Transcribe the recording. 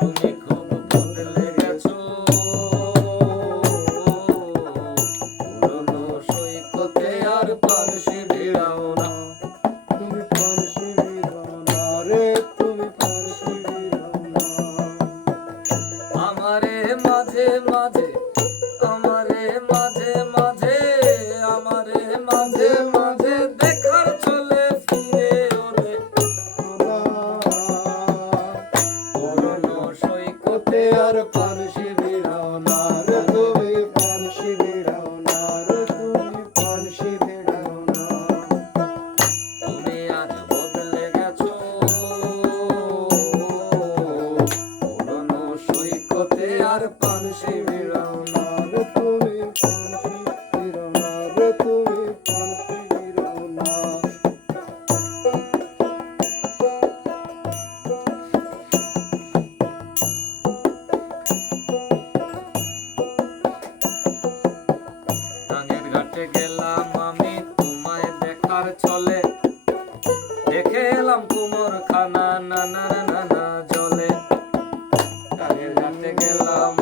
তুমি খুব বদলে গেছো, পুরনো সৈকতে আর পানসি ভিড়াও না। তুমি পানসি ভিড়াও না রে, তুমি পানসি ভিড়াও না। আমারে মাঝে মাঝে, আমারে মাঝে মাঝে, আমারে মাঝে মাঝে দেখার চলে ফিরে ওরে পুরনো সৈকতে আর পানসি ভিড়াও না রে, তুমি পানসি ভিড়াও না রে, তুমি পানসি ভিড়াও না। তুমি আজ বদলে গেছো, পুরনো সৈকতে আর পানসি ভিড়াও না। রে তুমি পানসি ভিড়াও না রে, তুমি পানসি ভিড়াও না। টাঙ্গের ঘাটে গেলাম আমি তোমায় দেখার ছলে, দেখে এলাম কুমোর খানা, না না না না জলে। টাঙ্গের ঘাটে গেলাম